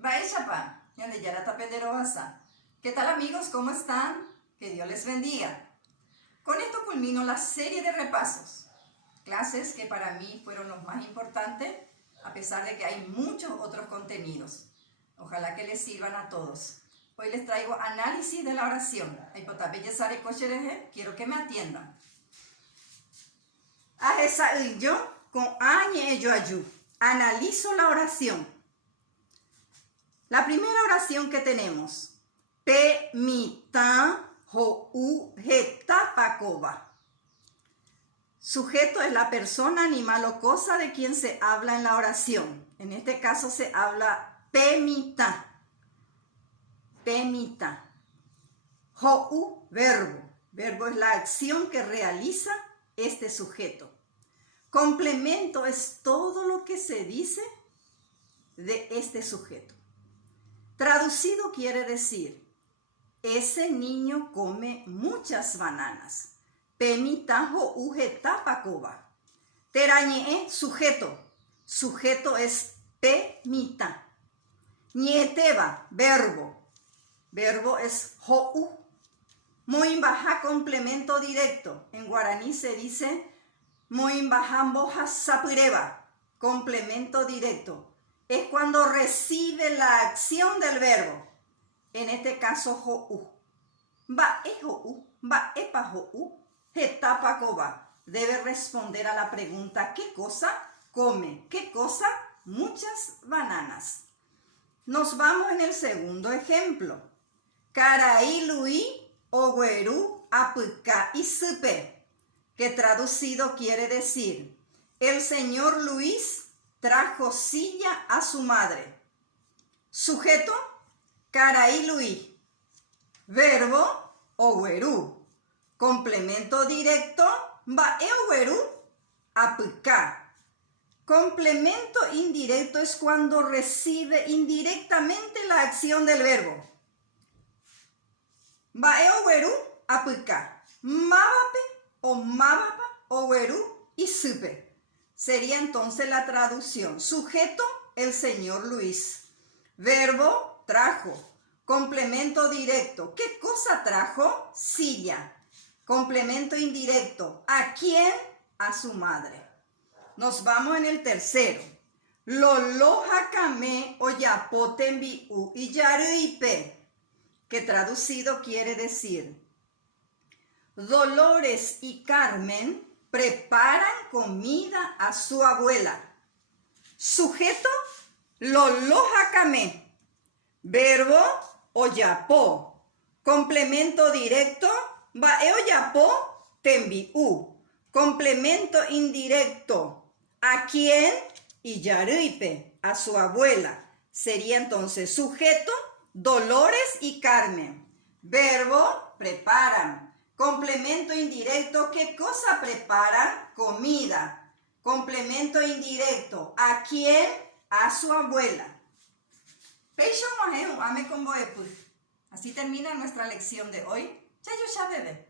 Baishapa, yande yara tapenderosa. ¿Qué tal amigos? ¿Cómo están? Que Dios les bendiga. Con esto culmino la serie de repasos. Clases que para mí fueron los más importantes, a pesar de que hay muchos otros contenidos. Ojalá que les sirvan a todos. Hoy les traigo análisis de la oración. Quiero que me atiendan. Yo con analizo la oración. La primera oración que tenemos, Pe mi tan ho u heta pakoba. Sujeto es la persona, animal o cosa de quien se habla en la oración. En este caso se habla pe mi tan. Pe mi tan. Ho u, verbo. Verbo es la acción que realiza este sujeto. Complemento es todo lo que se dice de este sujeto. Traducido quiere decir, ese niño come muchas bananas. Pemitajo ujeta pakoba. Terañe, sujeto. Sujeto es pemita. Nieteba, verbo. Verbo es hou. Moimbaja, complemento directo. En guaraní se dice moimbajamboja sapureba. Complemento directo. Es cuando recibe la acción del verbo. En este caso, hou. Ba e hou, ba e pa hou, heta pakoba. Debe responder a la pregunta, ¿qué cosa come? ¿Qué cosa? Muchas bananas. Nos vamos en el segundo ejemplo. Karai lui ogueru apuka isupe. Que traducido quiere decir, el señor Luis trajo silla a su madre. Sujeto, Karai Luis. Verbo, ogueru. Complemento directo, bae ogueru, apuka. Complemento indirecto es cuando recibe indirectamente la acción del verbo. Bae ogueru, apuka. Mabape o mabapa, ogueru y supe. Sería entonces la traducción. Sujeto, el señor Luis. Verbo, trajo. Complemento directo. ¿Qué cosa trajo? Silla. Complemento indirecto. ¿A quién? A su madre. Nos vamos en el tercero. Lolo hakame oyapotembi u iyaruipe. Que traducido quiere decir, Dolores y Carmen preparan comida a su abuela. Sujeto, lolo hakame. Verbo, oyapó. Complemento directo, bae oyapó, tembiú. Complemento indirecto, ¿a quién? Iyaruipe, a su abuela. Sería entonces sujeto, Dolores y Carmen. Verbo, preparan. Complemento indirecto, ¿qué cosa preparan? Comida. Complemento indirecto, ¿a quién? A su abuela. Así termina nuestra lección de hoy. Chayo ya bebé.